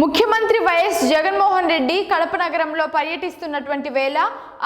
ముఖ్యమంత్రి వైఎస్ జగన్మోహన్ రెడ్డి కడప నగరంలో పర్యటిస్తున్నటువంటి వేళ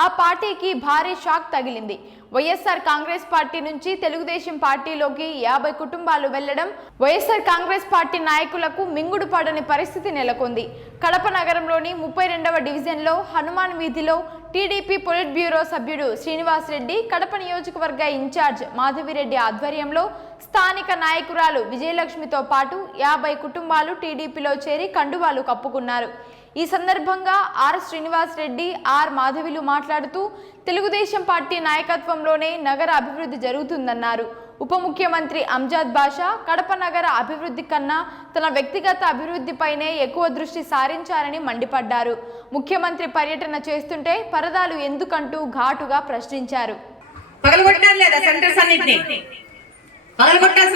ఆ పార్టీకి భారీ షాక్ తగిలింది. వైఎస్ఆర్ కాంగ్రెస్ పార్టీ నుంచి తెలుగుదేశం పార్టీలోకి యాభై కుటుంబాలు వెళ్ళడం వైఎస్ఆర్ కాంగ్రెస్ పార్టీ నాయకులకు మింగుడు పడని పరిస్థితి నెలకొంది. కడప నగరంలోని ముప్పై రెండవ డివిజన్లో హనుమాన్ వీధిలో టీడీపీ పొలిట్ బ్యూరో సభ్యుడు శ్రీనివాస్ రెడ్డి కడప నియోజకవర్గ ఇన్ఛార్జ్ మాధవిరెడ్డి ఆధ్వర్యంలో స్థానిక నాయకురాలు విజయలక్ష్మితో పాటు యాభై కుటుంబాలు టీడీపీలో చేరి కండువాలు కప్పుకున్నారు. ఈ సందర్భంగా ఆర్ శ్రీనివాస్ రెడ్డి ఆర్ మాధవిలు మాట్లాడుతూ తెలుగుదేశం పార్టీ నాయకత్వంలోనే నగర అభివృద్ధి జరుగుతుందన్నారు. ఉప ముఖ్యమంత్రి అంజాద్ బాషా కడప నగర అభివృద్ధి కన్నా తన వ్యక్తిగత అభివృద్ధిపైనే ఎక్కువ దృష్టి సారించారని మండిపడ్డారు. ముఖ్యమంత్రి పర్యటన చేస్తుంటే పరదాలు ఎందుకంటూ ఘాటుగా ప్రశ్నించారు.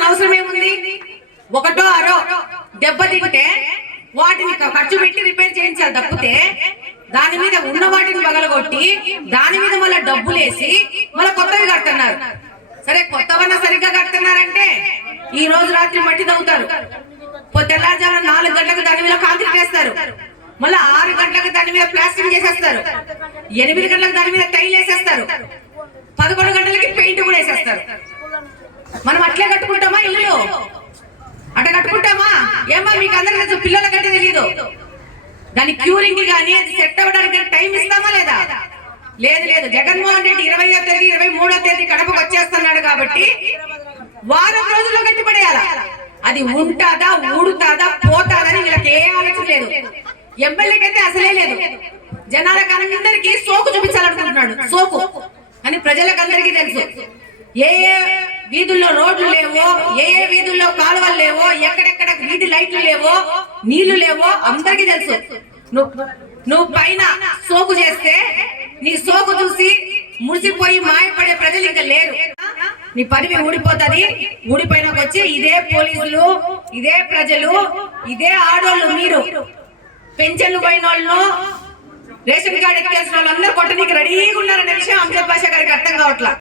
అవసరం ఏముంది? ఒకటో అరో దెబ్బతింటే వాటిని ఖర్చు పెట్టి రిపేర్ చేయించాలి తప్పితే దాని మీద ఉన్న వాటిని పగలగొట్టి దాని మీద మళ్ళీ డబ్బులేసి మళ్ళీ కొత్తవి కడుతున్నారు. సరే కొత్తవన్నా సరిగ్గా కడుతున్నారంటే ఈ రోజు రాత్రి మట్టి తవ్వుతారు. పొ- తెల్లారుజామున నాలుగు గంటలకు దాని మీద కాంక్రీట్ వేస్తారు. మళ్ళీ ఆరు గంటలకు దాని మీద ప్లాస్టింగ్ చేసేస్తారు. ఎనిమిది గంటలకు దాని మీద టైల్ వేసేస్తారు. పదకొండు గంటలకి పెయింట్ కూడా వేసేస్తారు. మనం అట్లే కట్టుకుంటామా ఇల్లు అట్లా కట్టుకుంటామా? ఏమో మీకు అందరికి తెలుసు పిల్లలకంటే తెలియదు దాని క్యూరింగ్ కానీ అది సెట్ అవ్వడానికి టైం ఇస్తామా లేదా? లేదు లేదు. జగన్మోహన్ రెడ్డి ఇరవయో తేదీ ఇరవై మూడో తేదీ కడపకు వచ్చేస్తున్నాడు కాబట్టి వారం రోజుల్లో కట్టిపడేయాల అది ఉంటాదా ఊడుతాదా పోతాదని వీళ్ళకి ఏ ఆలోచన లేదు. ఎమ్మెల్యేకి అయితే అసలే లేదు. జనాలకు అందరికీ సోకు చూపించాలనుకుంటున్నాడు. సోకు. అని ప్రజలకు అందరికీ తెలుసు. ఏ ఏ వీధుల్లో రోడ్లు లేవో ఏ ఏ కాలువలు లేవో ఎక్కడెక్కడ వీధి లైట్లు లేవో నీళ్ళు లేవో అందరికీ తెలుసు. నువ్వు పైన సోకు చేస్తే నీ సోకు చూసి మురిసిపోయి మాయపడే ప్రజలు ఇంకా లేరు. నీ పదవి ఊడిపోతది. ఊడిపోయినాక వచ్చి ఇదే పోలీసులు ఇదే ప్రజలు ఇదే ఆడోళ్ళు మీరు. పెన్షన్లు పోయిన వాళ్ళు రేషన్ కార్డు ఎక్కేసిన వాళ్ళు అందరూ కొట్టడానికి రెడీగా ఉన్నారనే విషయం అంజద్ భాష గారికి అర్థం కావట్లా.